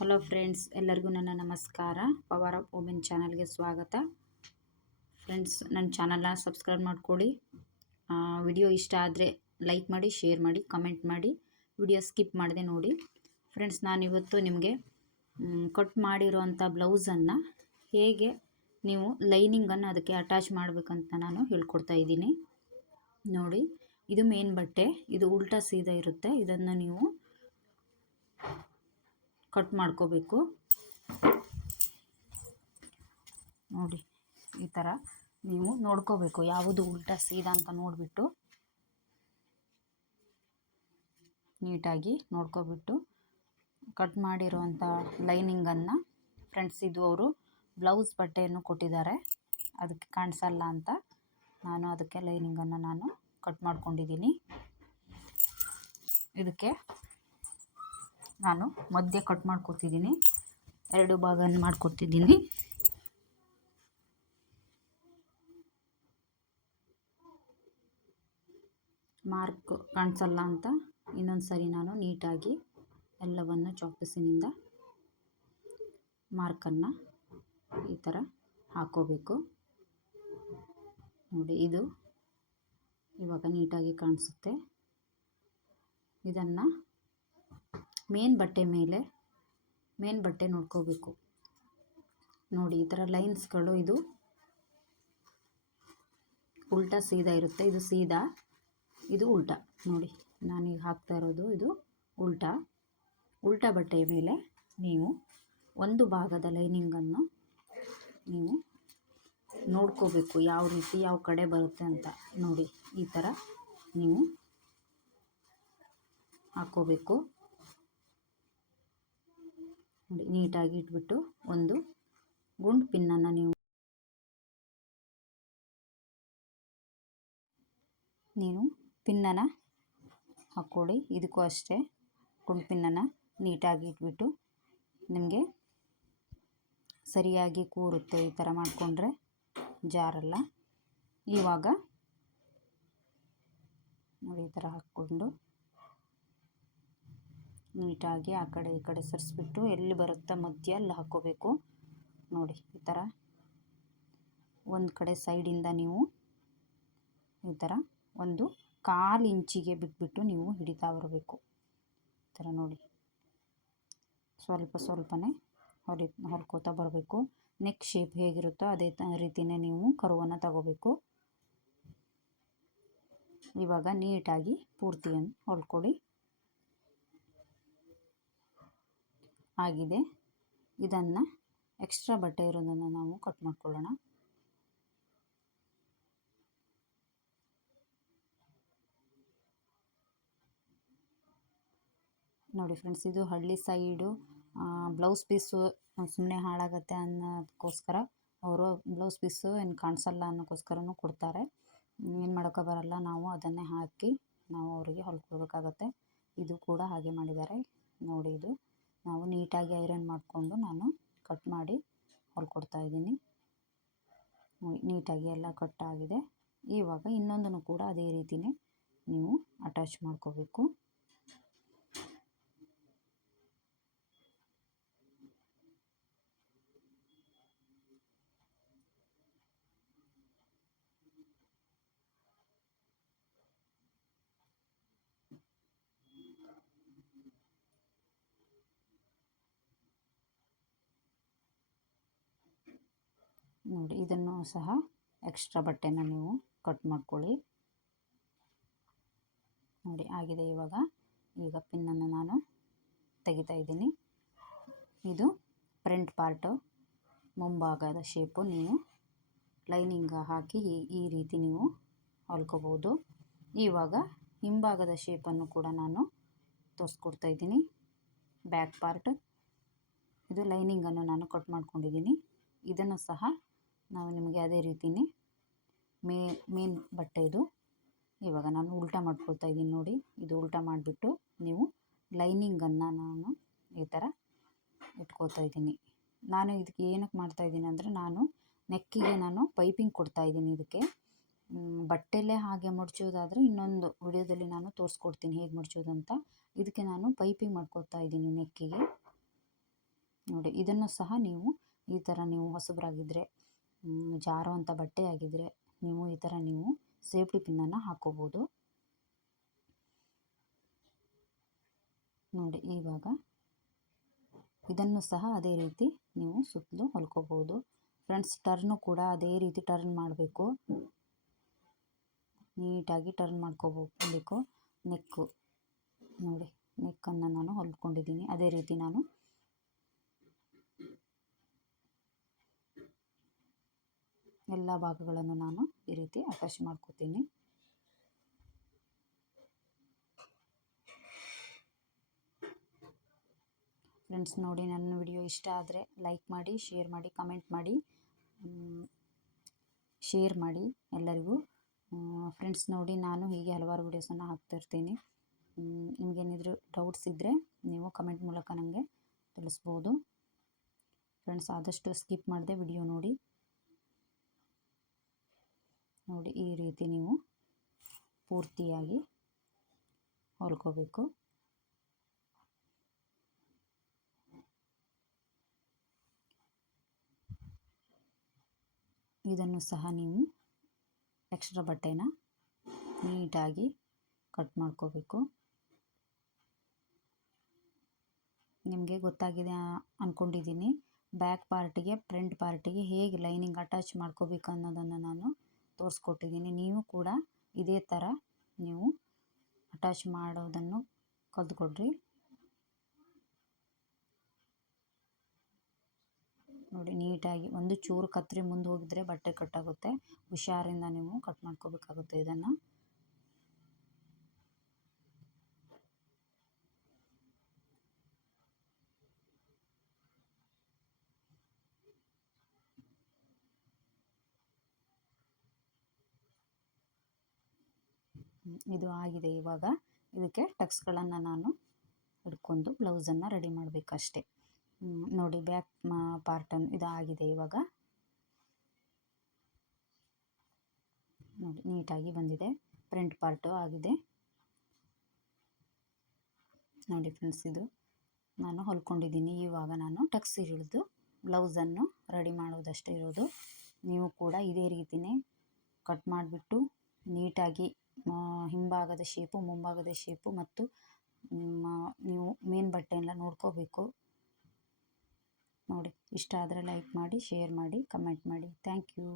Hello friends, ಎಲ್ಲರಿಗೂ ನನ್ನ ನಮಸ್ಕಾರ. ಪವರ್ ಆಫ್ ವುಮೆನ್ ಚಾನಲ್ಗೆ ಸ್ವಾಗತ. ಫ್ರೆಂಡ್ಸ್, ನನ್ನ ಚಾನಲ್ನ ಸಬ್ಸ್ಕ್ರೈಬ್ ಮಾಡ್ಕೊಳ್ಳಿ. ವಿಡಿಯೋ ಇಷ್ಟ ಆದರೆ ಲೈಕ್ ಮಾಡಿ, ಶೇರ್ ಮಾಡಿ, ಕಮೆಂಟ್ ಮಾಡಿ. ವಿಡಿಯೋ ಸ್ಕಿಪ್ ಮಾಡದೆ ನೋಡಿ. ಫ್ರೆಂಡ್ಸ್, ನಾನಿವತ್ತು ನಿಮಗೆ ಕಟ್ ಮಾಡಿರೋವಂಥ ಬ್ಲೌಸನ್ನು ಹೇಗೆ ನೀವು ಲೈನಿಂಗನ್ನು ಅದಕ್ಕೆ ಅಟ್ಯಾಚ್ ಮಾಡಬೇಕಂತ ನಾನು ಹೇಳ್ಕೊಡ್ತಾ ಇದ್ದೀನಿ. ನೋಡಿ, ಇದು ಮೇನ್ ಬಟ್ಟೆ, ಇದು ಉಲ್ಟಾ ಸೀದಾ ಇರುತ್ತೆ. ಇದನ್ನು ನೀವು ಕಟ್ ಮಾಡ್ಕೋಬೇಕು. ನೋಡಿ, ಈ ಥರ ನೀವು ನೋಡ್ಕೋಬೇಕು ಯಾವುದು ಉಲ್ಟಾ ಸೀದಾ ಅಂತ ನೋಡಿಬಿಟ್ಟು ನೀಟಾಗಿ ನೋಡ್ಕೋಬಿಟ್ಟು ಕಟ್ ಮಾಡಿರೋವಂಥ ಲೈನಿಂಗನ್ನು. ಫ್ರೆಂಡ್ಸ್, ಇದು ಅವರು ಬ್ಲೌಸ್ ಬಟ್ಟೆಯನ್ನು ಕೊಟ್ಟಿದ್ದಾರೆ, ಅದಕ್ಕೆ ಕಾಣಿಸಲ್ಲ ಅಂತ ನಾನು ಅದಕ್ಕೆ ಲೈನಿಂಗನ್ನು ನಾನು ಕಟ್ ಮಾಡ್ಕೊಂಡಿದ್ದೀನಿ. ಇದಕ್ಕೆ ನಾನು ಮಧ್ಯೆ ಕಟ್ ಮಾಡ್ಕೊತಿದ್ದೀನಿ, 2 ಭಾಗ ಮಾಡ್ಕೊತಿದ್ದೀನಿ. ಮಾರ್ಕ್ ಕಾಣಿಸಲ್ಲ ಅಂತ ಇನ್ನೊಂದು ಸರಿ ನಾನು ನೀಟಾಗಿ ಎಲ್ಲವನ್ನು ಚಾಪಿಸಿನಿಂದ ಮಾರ್ಕನ್ನು ಈ ಥರ ಹಾಕೋಬೇಕು. ನೋಡಿ, ಇದು ಇವಾಗ ನೀಟಾಗಿ ಕಾಣಿಸುತ್ತೆ. ಇದನ್ನು ಮೇನ್ ಬಟ್ಟೆ ನೋಡ್ಕೋಬೇಕು. ನೋಡಿ, ಈ ಥರ ಲೈನ್ಸ್ಗಳು ಇದು ಉಲ್ಟಾ ಸೀದಾ ಇರುತ್ತೆ. ಇದು ಸೀದಾ, ಇದು ಉಲ್ಟಾ. ನೋಡಿ, ನಾನೀಗ ಹಾಕ್ತಾ ಇರೋದು ಇದು ಉಲ್ಟಾ ಬಟ್ಟೆಯ ಮೇಲೆ ನೀವು ಒಂದು ಭಾಗದ ಲೈನಿಂಗನ್ನು ನೀವು ನೋಡ್ಕೋಬೇಕು, ಯಾವ ರೀತಿ ಯಾವ ಕಡೆ ಬರುತ್ತೆ ಅಂತ. ನೋಡಿ, ಈ ಥರ ನೀವು ಹಾಕ್ಕೋಬೇಕು. ನೋಡಿ, ನೀಟಾಗಿ ಇಟ್ಬಿಟ್ಟು ಒಂದು ಗುಂಡು ಪಿನ್ನನ್ನು ನೀವು ಪಿನ್ನನ್ನು ಹಾಕ್ಕೊಳ್ಳಿ. ಇದಕ್ಕೂ ಅಷ್ಟೇ, ಗುಂಡು ಪಿನ್ನನ್ನು ನೀಟಾಗಿ ಇಟ್ಬಿಟ್ಟು ನಿಮಗೆ ಸರಿಯಾಗಿ ಕೂರುತ್ತೆ. ಈ ಥರ ಮಾಡಿಕೊಂಡ್ರೆ ಜಾರಲ್ಲ. ಇವಾಗ ನೋಡಿ, ಈ ಥರ ಹಾಕ್ಕೊಂಡು ನೀಟಾಗಿ ಆ ಕಡೆ ಈ ಕಡೆ ಸರಿಸ್ಬಿಟ್ಟು ಎಲ್ಲಿ ಬರುತ್ತೆ ಮಧ್ಯ ಅಲ್ಲಿ ಹಾಕ್ಕೋಬೇಕು. ನೋಡಿ, ಈ ಥರ ಒಂದು ಕಡೆ ಸೈಡಿಂದ ನೀವು ಈ ಥರ ಒಂದು 1/4 ಇಂಚಿಗೆ ಬಿಟ್ಬಿಟ್ಟು ನೀವು ಹಿಡಿತಾ ಬರಬೇಕು. ಈ ಥರ ನೋಡಿ, ಸ್ವಲ್ಪನೇ ಹೊಲ್ಕೋತಾ ಬರಬೇಕು. ನೆಕ್ ಶೇಪ್ ಹೇಗಿರುತ್ತೋ ಅದೇ ರೀತಿಯೇ ನೀವು ಕರುವನ್ನು ತಗೋಬೇಕು. ಇವಾಗ ನೀಟಾಗಿ ಪೂರ್ತಿಯನ್ನು ಹೊಲ್ಕೊಳ್ಳಿ. ಆಗಿದೆ. ಇದನ್ನು ಎಕ್ಸ್ಟ್ರಾ ಬಟ್ಟೆ ಇರೋದನ್ನು ನಾವು ಕಟ್ ಮಾಡ್ಕೊಳ್ಳೋಣ. ನೋಡಿ ಫ್ರೆಂಡ್ಸ್, ಇದು ಹಳ್ಳಿ ಸೈಡು ಬ್ಲೌಸ್ ಪೀಸು ಸುಮ್ಮನೆ ಹಾಳಾಗತ್ತೆ ಅನ್ನೋದಕ್ಕೋಸ್ಕರ ಅವರು ಬ್ಲೌಸ್ ಪೀಸು ಏನು ಕಾಣಿಸಲ್ಲ ಅನ್ನೋಕ್ಕೋಸ್ಕರನೂ ಕೊಡ್ತಾರೆ. ಏನು ಮಾಡೋಕ್ಕೆ ಬರಲ್ಲ, ನಾವು ಅದನ್ನೇ ಹಾಕಿ ನಾವು ಅವರಿಗೆ ಹೊಲ್ಕೊಡ್ಬೇಕಾಗತ್ತೆ. ಇದು ಕೂಡ ಹಾಗೆ ಮಾಡಿದ್ದಾರೆ. ನೋಡಿ, ಇದು ನಾವು ನೀಟಾಗಿ ಐರನ್ ಮಾಡಿಕೊಂಡು ನಾನು ಕಟ್ ಮಾಡಿ ಹೊಲ್ಕೊಡ್ತಾ ಇದ್ದೀನಿ. ನೀಟಾಗಿ ಎಲ್ಲ ಕಟ್ ಆಗಿದೆ. ಇವಾಗ ಇನ್ನೊಂದನ್ನು ಕೂಡ ಅದೇ ರೀತಿಯೇ ನೀವು ಅಟ್ಯಾಚ್ ಮಾಡ್ಕೋಬೇಕು. ನೋಡಿ, ಇದನ್ನು ಸಹ ಎಕ್ಸ್ಟ್ರಾ ಬಟ್ಟೆನ ನೀವು ಕಟ್ ಮಾಡ್ಕೊಳ್ಳಿ. ನೋಡಿ, ಆಗಿದೆ. ಈಗ ಪಿನ್ನನ್ನು ನಾನು ತೆಗಿತಾ ಇದ್ದೀನಿ. ಇದು ಫ್ರಂಟ್ ಪಾರ್ಟು, ಮುಂಭಾಗದ ಶೇಪು. ನೀವು ಲೈನಿಂಗ್ ಹಾಕಿ ಈ ರೀತಿ ನೀವು ಹೊಲ್ಕೋಬೋದು. ಇವಾಗ ಹಿಂಭಾಗದ ಶೇಪನ್ನು ಕೂಡ ನಾನು ತೋರಿಸ್ಕೊಡ್ತಾ ಇದ್ದೀನಿ. ಬ್ಯಾಕ್ ಪಾರ್ಟ್, ಇದು ಲೈನಿಂಗನ್ನು ನಾನು ಕಟ್ ಮಾಡ್ಕೊಂಡಿದ್ದೀನಿ. ಇದನ್ನು ಸಹ ನಾವು ನಿಮಗೆ ಅದೇ ರೀತಿಯೇ ಮೇನ್ ಬಟ್ಟೆ ಇದು. ಇವಾಗ ನಾನು ಉಲ್ಟಾ ಮಾಡ್ಕೊಳ್ತಾ ಇದ್ದೀನಿ. ನೋಡಿ, ಇದು ಉಲ್ಟಾ ಮಾಡಿಬಿಟ್ಟು ನೀವು ಲೈನಿಂಗನ್ನು ನಾನು ಈ ಥರ ಇಟ್ಕೋತಾ ಇದ್ದೀನಿ. ನಾನು ಇದಕ್ಕೆ ಏನಕ್ಕೆ ಮಾಡ್ತಾಯಿದ್ದೀನಿ ಅಂದರೆ, ನಾನು ನೆಕ್ಕಿಗೆ ನಾನು ಪೈಪಿಂಗ್ ಕೊಡ್ತಾಯಿದ್ದೀನಿ. ಇದಕ್ಕೆ ಬಟ್ಟೆಲ್ಲೇ ಹಾಗೆ ಮಡ್ಚೋದಾದರೆ ಇನ್ನೊಂದು ವಿಡಿಯೋದಲ್ಲಿ ನಾನು ತೋರಿಸ್ಕೊಡ್ತೀನಿ ಹೇಗೆ ಮಡ್ಚೋದು ಅಂತ. ಇದಕ್ಕೆ ನಾನು ಪೈಪಿಂಗ್ ಮಾಡ್ಕೊತಾ ಇದ್ದೀನಿ ನೆಕ್ಕಿಗೆ. ನೋಡಿ ಇದನ್ನು ಸಹ ನೀವು ಈ ಥರ ನೀವು ಹೊಸಬರಾಗಿದ್ದರೆ ಜಾರುವಂಥ ಬಟ್ಟೆ ಆಗಿದ್ದರೆ ನೀವು ಈ ಥರ ನೀವು ಸೇಫ್ಟಿ ಪಿನ್ನನ್ನು ಹಾಕ್ಕೋಬೋದು. ನೋಡಿ ಇವಾಗ ಇದನ್ನು ಸಹ ಅದೇ ರೀತಿ ನೀವು ಸುತ್ತಲೂ ಹೊಲ್ಕೋಬೋದು ಫ್ರೆಂಡ್ಸ್. ಟರ್ನು ಕೂಡ ಅದೇ ರೀತಿ ಟರ್ನ್ ಮಾಡಬೇಕು, ನೀಟಾಗಿ ಟರ್ನ್ ಮಾಡ್ಕೋಬೇಕು. ನೆಕ್ಕು ನೋಡಿ, ನೆಕ್ಕನ್ನು ನಾನು ಹೊಲ್ಕೊಂಡಿದ್ದೀನಿ. ಅದೇ ರೀತಿ ನಾನು ಎಲ್ಲ ಭಾಗಗಳನ್ನು ನಾನು ಈ ರೀತಿ ಅಟ್ಯಾಚ್ ಮಾಡ್ಕೋತೀನಿ. ಫ್ರೆಂಡ್ಸ್ ನೋಡಿ, ನನ್ನ ವಿಡಿಯೋ ಇಷ್ಟ ಆದರೆ ಲೈಕ್ ಮಾಡಿ, ಶೇರ್ ಮಾಡಿ, ಕಮೆಂಟ್ ಮಾಡಿ, ಶೇರ್ ಮಾಡಿ ಎಲ್ಲರಿಗೂ. ಫ್ರೆಂಡ್ಸ್ ನೋಡಿ, ನಾನು ಹೀಗೆ ಹಲವಾರು ವಿಡಿಯೋಸನ್ನು ಹಾಕ್ತಾಯಿರ್ತೀನಿ. ನಿಮಗೇನಿದ್ರು ಡೌಟ್ಸ್ ಇದ್ದರೆ ನೀವು ಕಮೆಂಟ್ ಮೂಲಕ ನನಗೆ ತಿಳಿಸ್ಬೋದು. ಫ್ರೆಂಡ್ಸ್ ಆದಷ್ಟು ಸ್ಕಿಪ್ ಮಾಡದೆ ವಿಡಿಯೋ ನೋಡಿ. ನೋಡಿ ಈ ರೀತಿ ನೀವು ಪೂರ್ತಿಯಾಗಿ ಹೊಲ್ಕೋಬೇಕು. ಇದನ್ನು ಸಹ ನೀವು ಎಕ್ಸ್ಟ್ರಾ ಬಟ್ಟೆನ ನೀಟಾಗಿ ಕಟ್ ಮಾಡ್ಕೋಬೇಕು. ನಿಮಗೆ ಗೊತ್ತಾಗಿದೆ ಅಂದ್ಕೊಂಡಿದ್ದೀನಿ. ಬ್ಯಾಕ್ ಪಾರ್ಟಿಗೆ ಫ್ರಂಟ್ ಪಾರ್ಟಿಗೆ ಹೇಗೆ ಲೈನಿಂಗ್ ಅಟ್ಯಾಚ್ ಮಾಡ್ಕೋಬೇಕು ಅನ್ನೋದನ್ನು ನಾನು ತೋರಿಸ್ಕೊಟ್ಟಿದ್ದೀನಿ. ನೀವು ಕೂಡ ಇದೇ ಥರ ನೀವು ಅಟ್ಯಾಚ್ ಮಾಡೋದನ್ನು ಕಲ್ತ್ಕೊಡ್ರಿ. ನೋಡಿ ನೀಟಾಗಿ ಒಂದು ಚೂರು ಕತ್ತರಿ ಮುಂದೆ ಹೋಗಿದ್ರೆ ಬಟ್ಟೆ ಕಟ್ಟಾಗುತ್ತೆ. ಹುಷಾರಿಂದ ನೀವು ಕಟ್ ಮಾಡ್ಕೋಬೇಕಾಗುತ್ತೆ ಇದನ್ನು. ಇದು ಆಗಿದೆ. ಇವಾಗ ಇದಕ್ಕೆ ಟಕ್ಸ್ಗಳನ್ನು ನಾನು ಹಿಡ್ಕೊಂಡು ಬ್ಲೌಸನ್ನು ರೆಡಿ ಮಾಡಬೇಕಷ್ಟೆ. ನೋಡಿ ಬ್ಯಾಕ್ ಪಾರ್ಟನ್ನು ಇದಾಗಿದೆ. ಇವಾಗ ನೋಡಿ ನೀಟಾಗಿ ಬಂದಿದೆ. ಫ್ರಂಟ್ ಪಾರ್ಟು ಆಗಿದೆ ನೋಡಿ ಫ್ರೆಂಡ್ಸ್. ಇದು ನಾನು ಹೊಲ್ಕೊಂಡಿದ್ದೀನಿ. ಇವಾಗ ನಾನು ಟಕ್ಸ್ ಹಿಡಿದು ಬ್ಲೌಸನ್ನು ರೆಡಿ ಮಾಡೋದಷ್ಟೇ ಇರೋದು. ನೀವು ಕೂಡ ಇದೇ ರೀತಿಯೇ ಕಟ್ ಮಾಡಿಬಿಟ್ಟು ನೀಟಾಗಿ ಹಿಂಭಾಗದ ಶೇಪು, ಮುಂಭಾಗದ ಶೇಪು ಮತ್ತು ನೀವು ಮೇನ್ ಬಟ್ಟೆಯೆಲ್ಲ ನೋಡ್ಕೋಬೇಕು. ನೋಡಿ ಇಷ್ಟ ಆದರೆ ಲೈಕ್ ಮಾಡಿ, ಶೇರ್ ಮಾಡಿ, ಕಮೆಂಟ್ ಮಾಡಿ. Thank you.